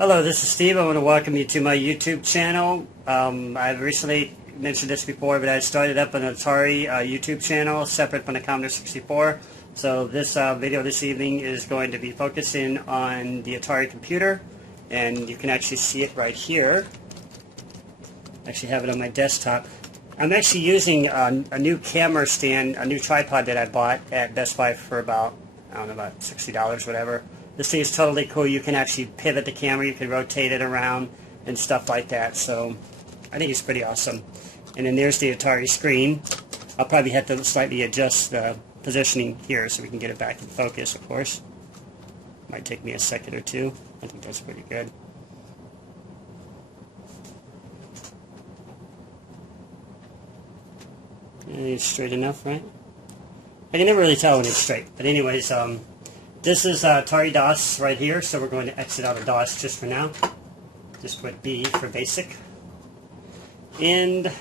Hello, this is Steve. I want to welcome you to my YouTube channel. I've recently mentioned this before, but I started up an Atari YouTube channel separate from the Commodore 64. So this video this evening is going to be focusing on the Atari computer, and you can actually see it right here. I actually have it on my desktop. I'm actually using a new camera stand, a new tripod that I bought at Best Buy for about, I don't know, about $60, whatever. This thing is totally cool. You can actually pivot the camera, you can rotate it around and stuff like that. So I think it's pretty awesome. And then there's the Atari screen. I'll probably have to slightly adjust the positioning here so we can get it back in focus, of course. Might take me a second or two. I think that's pretty good. And it's straight enough, right? I can never really tell when it's straight. But anyways, this is Atari DOS right here, so we're going to exit out of DOS just for now. Just put B for basic. And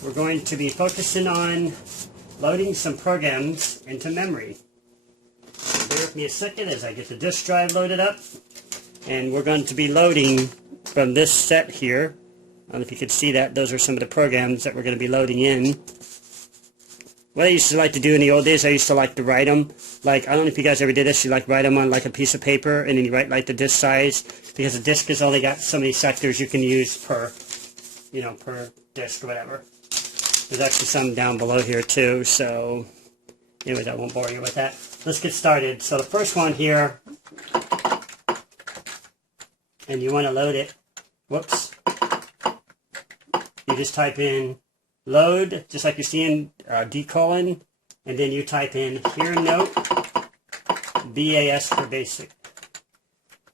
we're going to be focusing on loading some programs into memory. So bear with me a second as I get the disk drive loaded up. And we're going to be loading from this set here. I don't know if you could see that. Those are some of the programs that we're going to be loading in. What I used to like to do in the old days, I used to like to write them. Like, I don't know if you guys ever did this, you like write them on like a piece of paper, and then you write like the disk size, because the disk has only got so many sectors you can use per, per disk or whatever. There's actually some down below here too, so anyways, I won't bore you with that. Let's get started. So the first one here, and you want to load it, whoops, you just type in load, just like you see in D colon, and then you type in here note BAS for basic.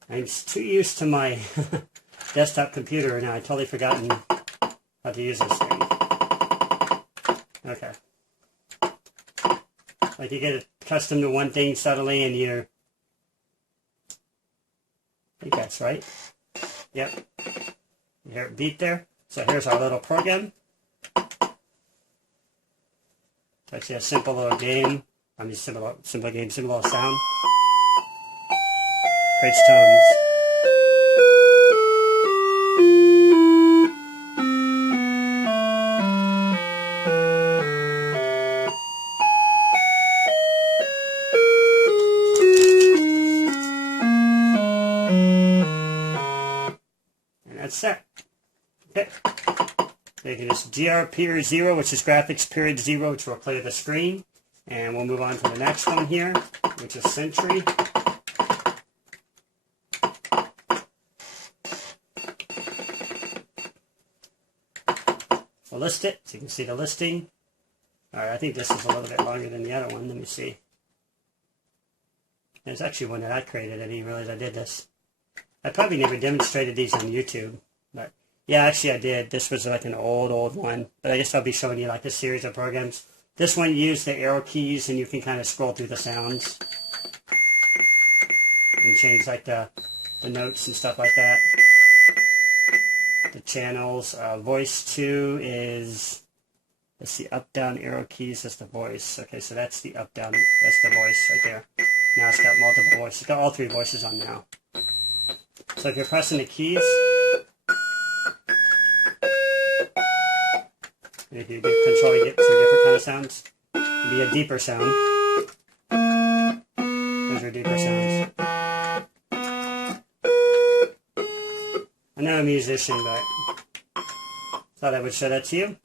I'm too used to my desktop computer and I totally forgotten how to use this thing. Okay. Like you get accustomed to one thing suddenly and you're, I think that's right. Yep. You hear it beep there? So here's our little program. It's actually a simple little game. I mean, simple game, simple little sound. Creates tones. And that's set. Okay. You can just GR period 0, which is graphics period 0, which will clear the screen. And we'll move on to the next one here, which is Century. We'll list it, so you can see the listing. Alright, I think this is a little bit longer than the other one. Let me see. There's actually one that I created. I didn't realize I did this. I probably never demonstrated these on YouTube, but yeah, actually I did. This was like an old one, but I guess I'll be showing you like a series of programs. This one used the arrow keys and you can kind of scroll through the sounds and change like the notes and stuff like that. The channels. Voice 2 is, let's see, up down arrow keys is the voice. Okay, so that's the up down, that's the voice right there. Now it's got multiple voices. It's got all 3 voices on now. So if you're pressing the keys, if you get control, you get some different kind of sounds. It'd be a deeper sound. Those are deeper sounds. I'm not a musician, but thought I would show that to you.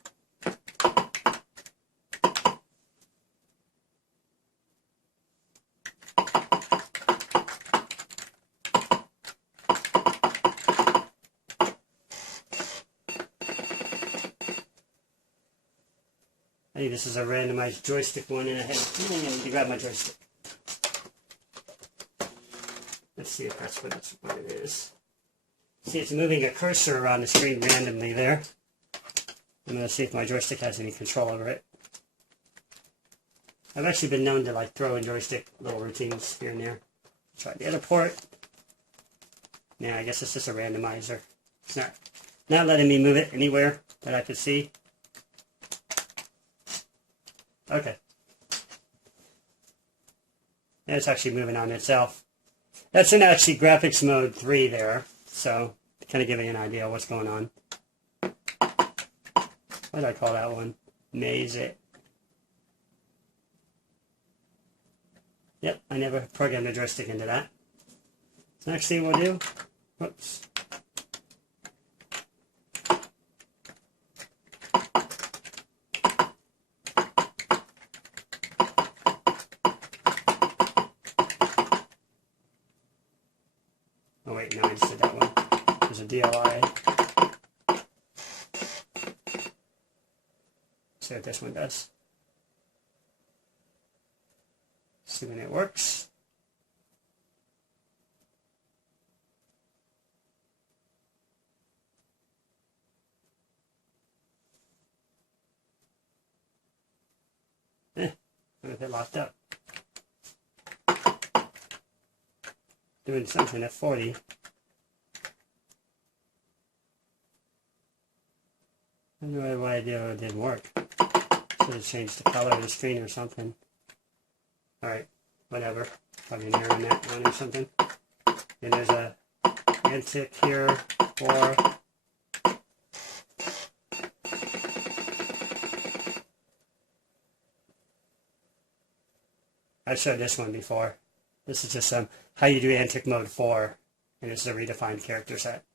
I think this is a randomized joystick one, and I need to grab my joystick. Let's see if that's what it is. See, it's moving a cursor around the screen randomly there. I'm going to see if my joystick has any control over it. I've actually been known to like throw in joystick little routines here and there. Try the other port. Yeah, I guess it's just a randomizer. It's not letting me move it anywhere that I could see. Okay. And it's actually moving on itself. That's in actually graphics mode 3 there, so kind of giving you an idea of what's going on. What did I call that one? Maze it. Yep, I never programmed a joystick into that. So next thing we'll do, whoops. Oh wait, no, I just did that one. There's a DLI. See what this one does. See when it works. What if it locked up? Doing something at 40. I don't know why it didn't work. Should have changed the color of the screen or something. Alright, whatever. Probably an error on that one or something. And there's a antic here for I've showed this one before. This is just how you do antic mode 4, and it's a redefined character set.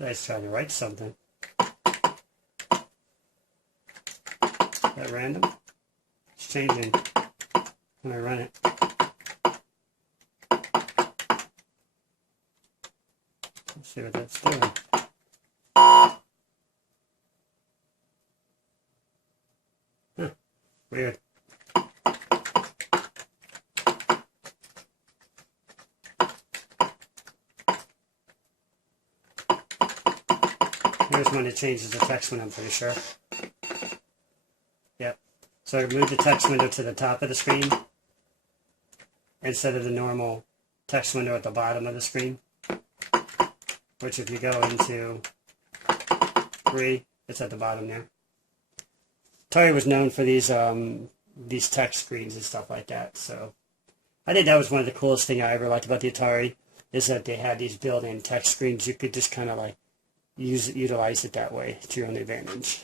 I was trying to write something. Is that random? It's changing when I run it. Let's see what that's doing. Huh. Weird. Here's when it changes the text window, I'm pretty sure. Yep. So I moved the text window to the top of the screen instead of the normal text window at the bottom of the screen. Which if you go into 3, it's at the bottom there. Atari was known for these text screens and stuff like that. So I think that was one of the coolest things I ever liked about the Atari, is that they had these built-in text screens. You could just kind of like utilize it that way to your own advantage.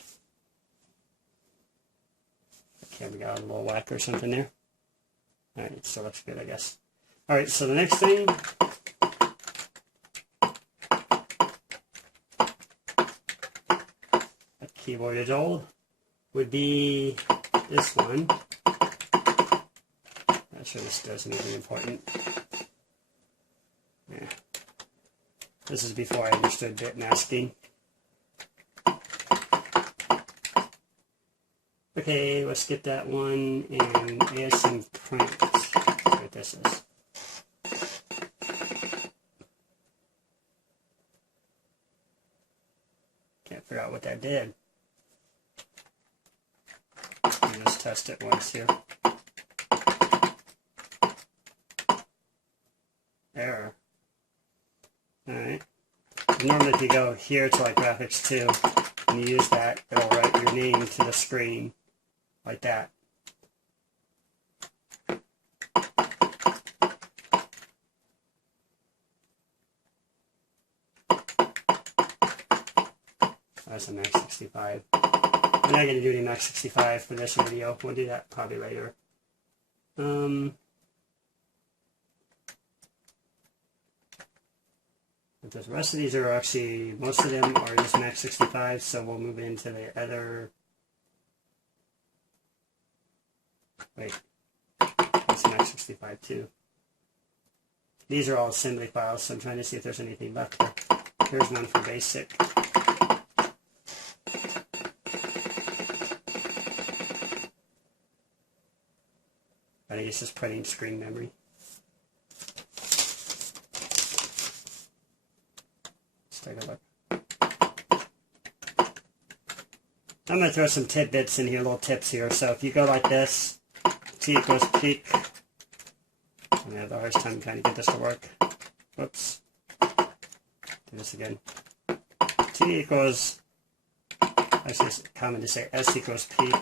Okay, we got a little whack or something there. Alright, it still looks good, I guess. Alright, so the next thing, that keyboard is old, would be this one. Not sure this does anything important. Yeah. This is before I understood bit masking. Okay, let's skip that one and add some print. Let's see what this is. Can't figure out what that did. Let's test it once here. Error. Alright. Normally if you go here to like graphics 2 and you use that, it'll write your name to the screen like that. That's a Max 65. I'm not going to do any Max 65 for this video. We'll do that probably later. But the rest of these are actually, most of them are just Max 65, so we'll move into the other. Wait, that's Max 65 too. These are all assembly files, so I'm trying to see if there's anything left there. Here's one for Basic. I think it's just printing screen memory. Let's take a look. I'm going to throw some tidbits in here, little tips here. So if you go like this, t equals peak. I'm going to have the hardest time trying to get this to work. Whoops. Do this again. T equals, actually it's common to say S equals peak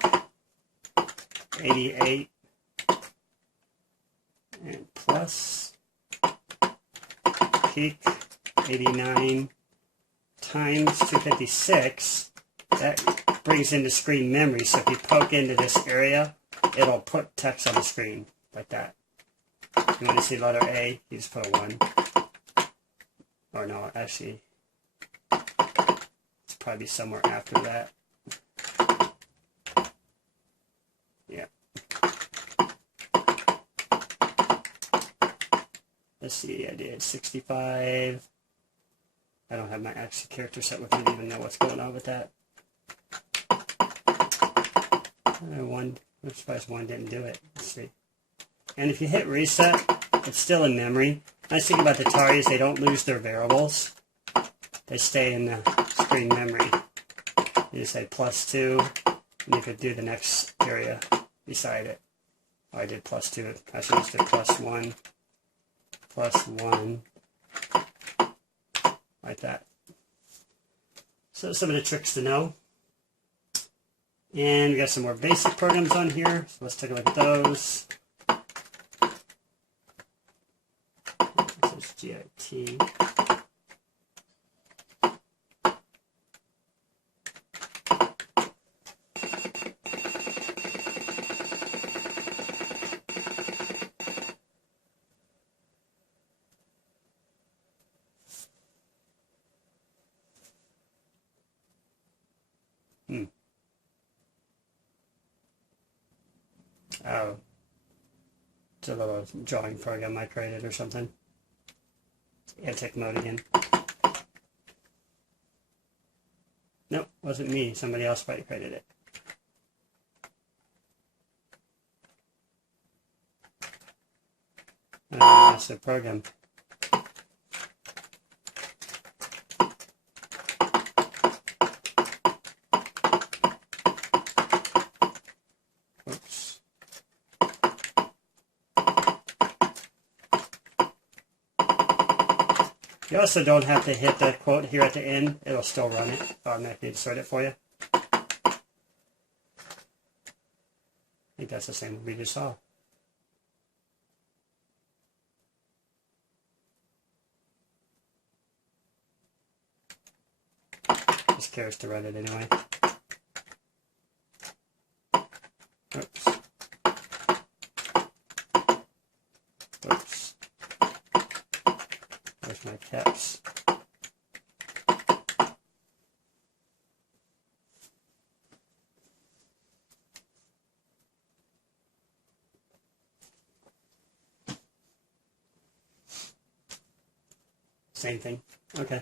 88 and plus peak 89 times 256. That brings into screen memory, so if you poke into this area, it'll put text on the screen like that. If you want to see letter A, you just put a 1. Or no, actually, it's probably somewhere after that. Yeah. Let's see, I did 65. I don't have my actual character set with me to even know what's going on with that. One, I'm surprised one didn't do it. Let's see. And if you hit reset, it's still in memory. Nice thing about the Atari is they don't lose their variables. They stay in the screen memory. You just say +2, and you could do the next area beside it. Oh, I did +2. I should just do +1, +1, like that. So some of the tricks to know. And we got some more basic programs on here, so let's take a look at those. This is GIT. Oh, it's a little drawing program I created or something. Antic mode again. Nope, wasn't me. Somebody else probably created it. It's a program. Oops. You also don't have to hit the quote here at the end. It'll still run it. Automatically insert it for you. I think that's the same one we just saw. Just cares to run it anyway. Oops. Oops. There's my caps. Same thing. Okay.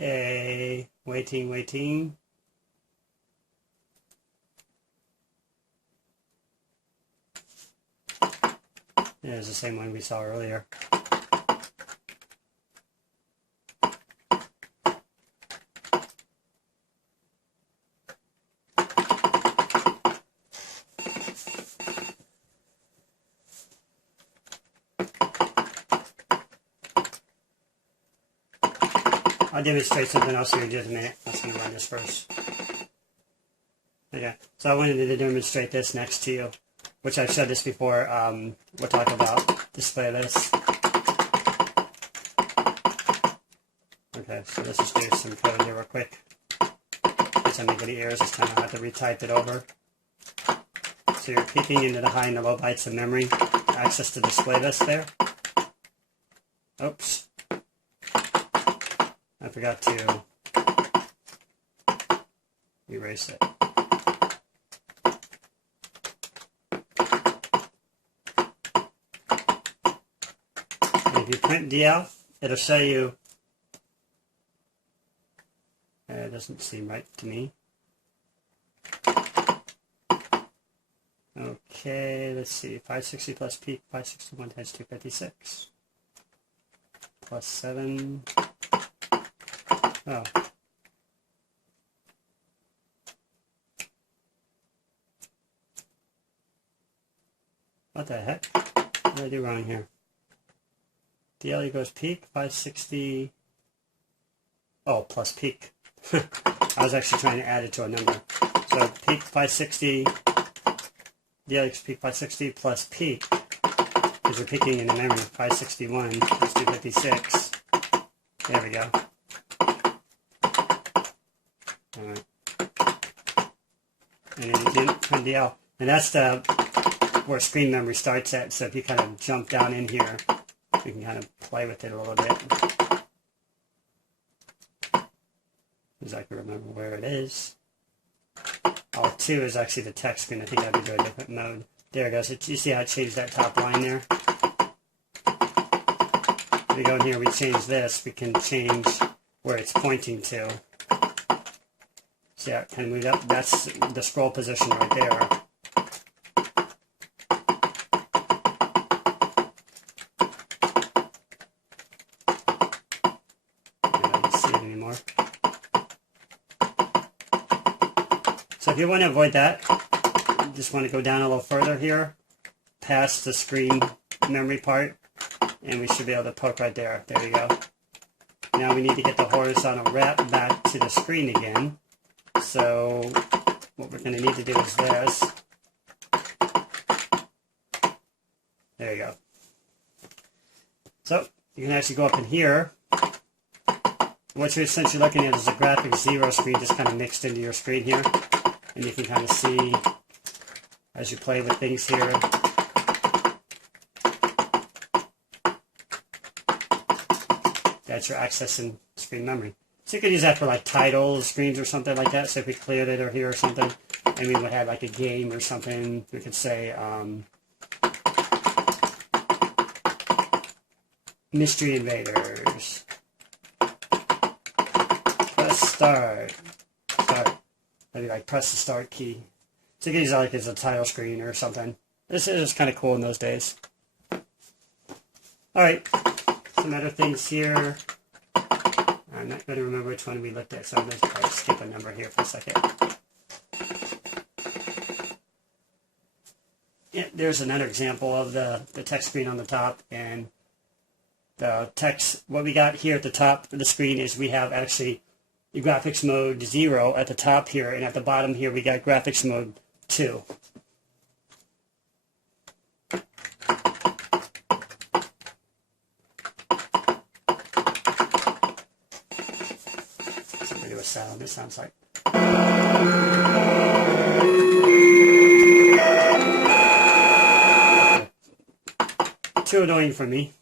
Okay, waiting. There's the same one we saw earlier. I'll demonstrate something else here in just a minute. I'm just going to run this first. Okay, so I wanted to demonstrate this next to you, which I've showed this before. We'll talk about display list. Okay, so let's just do some code here real quick. In case I make any errors this time, I'll have to retype it over. So you're peeking into the high and the low bytes of memory. Access to display list there. Oops. I forgot to erase it. If you print DL, it'll show you. It doesn't seem right to me. Okay, let's see. 560 plus peak, 561 times 256. Plus 7. Oh. What the heck? What did I do wrong here? DL equals peak, 560. Oh, plus peak. I was actually trying to add it to a number. So peak 560, DL equals peak 560 plus peak, because we're peaking in the memory, 561 plus 256. There we go. Alright. And then you didn't print DL. And that's where screen memory starts at. So if you kind of jump down in here, you can kind of play with it a little bit. Because I can remember where it is. Alt 2 is actually the text screen. I think I have to do a different mode. There it goes. You see how it changed that top line there? If we go in here, we change this. We can change where it's pointing to. See how it kind of moved up? That's the scroll position right there. Anymore. So if you want to avoid that, you just want to go down a little further here, past the screen memory part, and we should be able to poke right there. There you go. Now we need to get the horizontal wrap back to the screen again. So what we're going to need to do is this. There you go. So you can actually go up in here. What you're essentially looking at is a graphic 0 screen just kind of mixed into your screen here. And you can kind of see as you play with things here. That you're accessing screen memory. So you could use that for like titles, screens or something like that. So if we cleared it or here or something, and we would have like a game or something, we could say Mystery Invaders. Start. Maybe like press the start key. So you can use that like as a title screen or something. This is kind of cool in those days. Alright, some other things here. I'm not going to remember which one we looked at, so I'm going to skip a number here for a second. Yeah, there's another example of the text screen on the top, and the text, what we got here at the top of the screen is we have actually the graphics mode 0 at the top here, and at the bottom here we got graphics mode 2. Let me do a sound. This sounds like. Okay. Too annoying for me.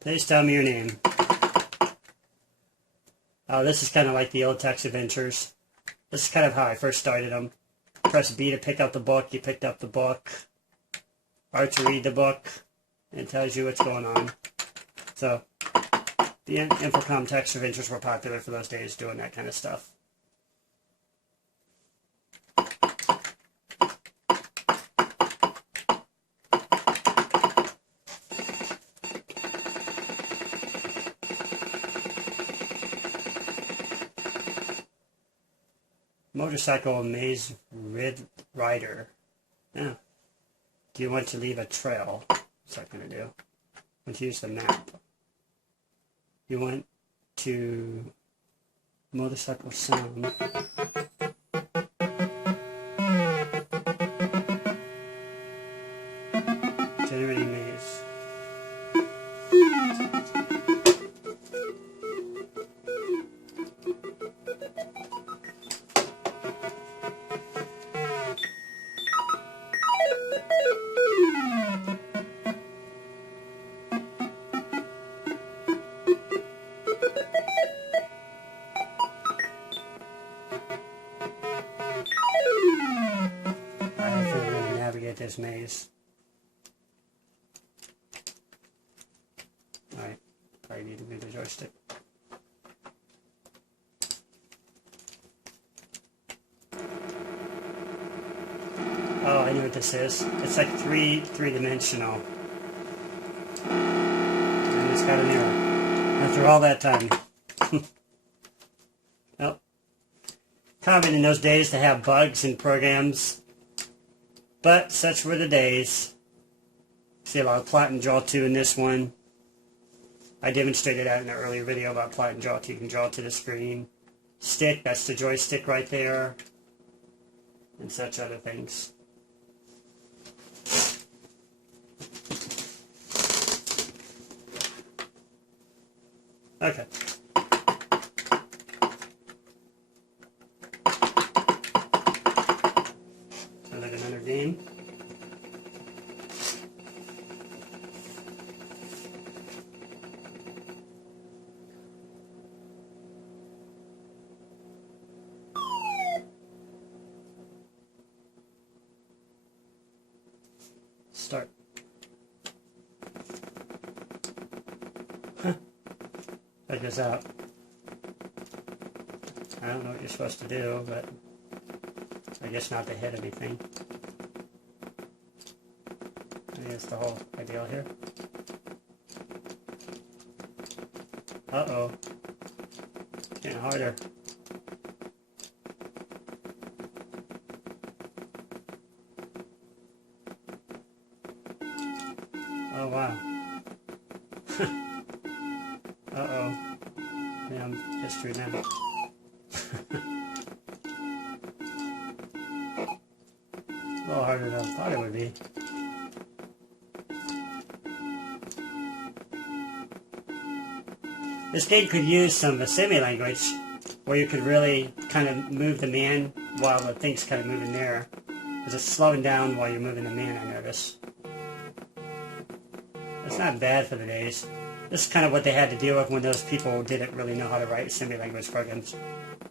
Please tell me your name. Oh, this is kind of like the old text adventures. This is kind of how I first started them. Press B to pick up the book. You picked up the book. R to read the book. And it tells you what's going on. So, the Infocom text adventures were popular for those days, doing that kind of stuff. Motorcycle maze rider. Yeah. Do you want to leave a trail? What's that going to do? Want to use the map. You want to motorcycle sound. Generating maze. this maze. Alright, probably need to move the joystick. Oh, I know what this is. It's like three-dimensional. And it's got an error. After all that time. Well, common in those days to have bugs in programs. But such were the days. See a lot of plot and draw 2 in this one. I demonstrated that in an earlier video about plot and draw 2. You can draw to the screen. Stick, that's the joystick right there. And such other things. Okay. So like another game. Start. Huh. Check this out. I don't know what you're supposed to do, but I guess not to hit anything. I think that's the whole idea here. Uh-oh. Getting harder. Oh, wow. Uh-oh. Yeah, I'm history now. A little harder than I thought it would be. This game could use some assembly language where you could really kind of move the man while the thing's kind of moving there. Because it's slowing down while you're moving the man, I notice. It's not bad for the days. This is kind of what they had to deal with when those people didn't really know how to write assembly language programs.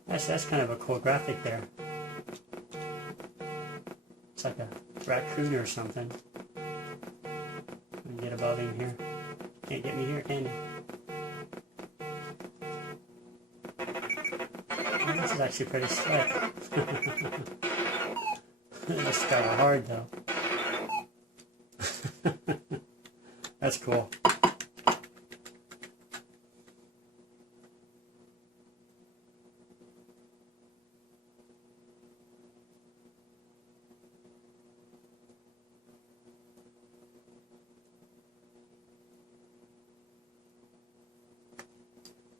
That's kind of a cool graphic there. It's like a raccoon or something. Let me get above him here. Can't get me here, can you? Oh, this is actually pretty slick. It's kind of hard though. That's cool.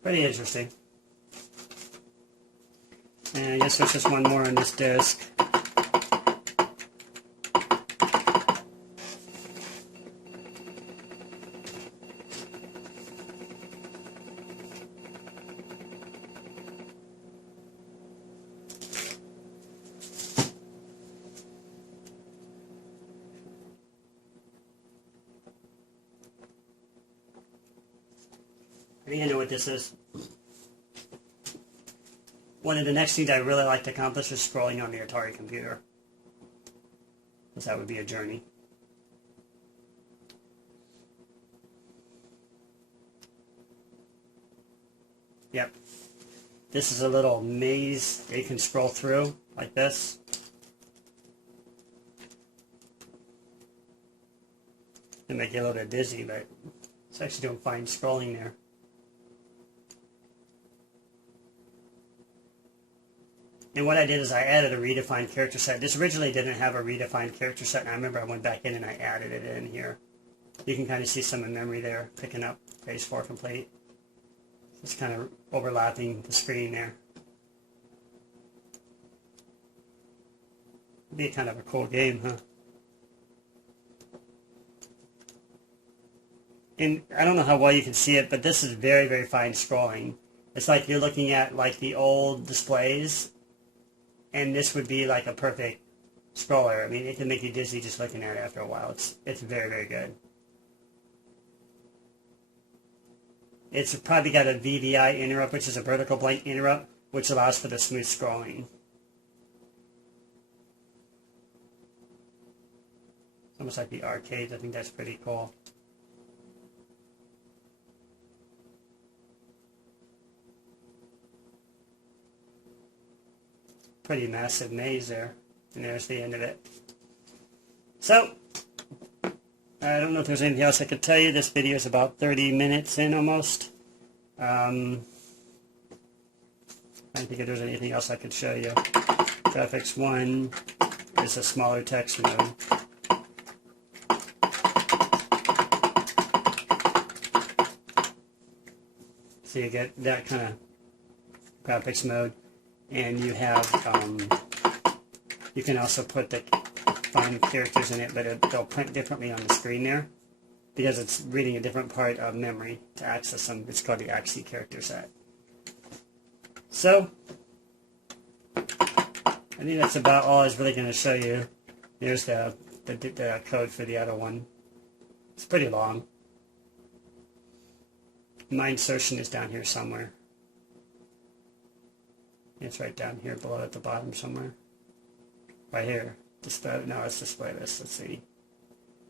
Pretty interesting. And I guess there's just one more on this disc. I think I know what this is. One of the next things I really like to accomplish is scrolling on the Atari computer. Because that would be a journey. Yep. This is a little maze that you can scroll through, like this. It'll make you a little bit dizzy, but it's actually doing fine scrolling there. And what I did is I added a redefined character set. This originally didn't have a redefined character set, and I remember I went back in and I added it in here. You can kind of see some in memory there, picking up phase 4 complete. It's kind of overlapping the screen there. It'd be kind of a cool game, huh? And I don't know how well you can see it, but this is very, very fine scrolling. It's like you're looking at like the old displays, and this would be like a perfect scroller. I mean, it can make you dizzy just looking at it after a while. It's very, very good. It's probably got a VBI interrupt, which is a vertical blank interrupt, which allows for the smooth scrolling. almost like the arcades. I think that's pretty cool. Pretty massive maze there, and there's the end of it. So, I don't know if there's anything else I could tell you. This video is about 30 minutes in almost. I don't think there's anything else I could show you. Graphics 1 is a smaller text mode. So you get that kind of graphics mode, and you have you can also put the find characters in it, but they'll print differently on the screen there because it's reading a different part of memory to access them. It's called the AXI character set. So I think that's about all I was really going to show you. There's the code for the other one. It's pretty long. My insertion is down here somewhere. It's right down here below at the bottom somewhere. Right here. No, let's display this. Let's see.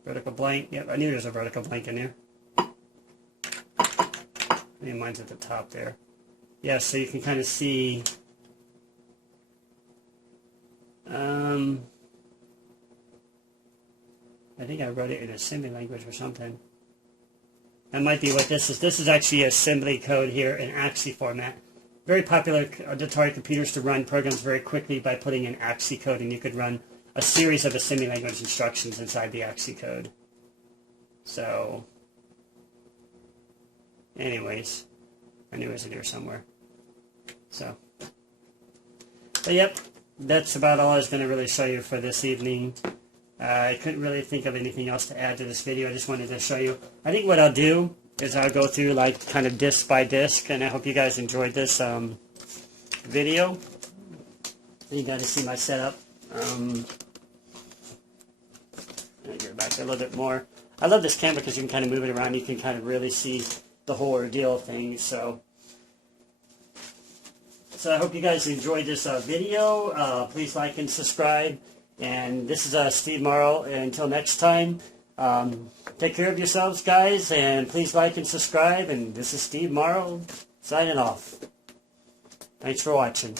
Vertical blank. Yep, I knew there was a vertical blank in there. I think mine's at the top there. Yeah, so you can kind of see I think I wrote it in assembly language or something. That might be what this is. This is actually assembly code here in AXI format. Very popular Atari computers to run programs very quickly by putting in AXI code, and you could run a series of assembly language instructions inside the AXI code. So, anyways, I knew it was in here somewhere. So, but yep, that's about all I was going to really show you for this evening. I couldn't really think of anything else to add to this video. I just wanted to show you. I think what I'll do is I'll go through like kind of disc by disc, and I hope you guys enjoyed this video. You got to see my setup. Let me get back a little bit more. I love this camera because you can kind of move it around. You can kind of really see the whole ordeal of things. So I hope you guys enjoyed this video. Please like and subscribe. And this is Steve Morrow. Until next time, take care of yourselves, guys, and please like and subscribe. And this is Steve Morrow signing off. Thanks for watching.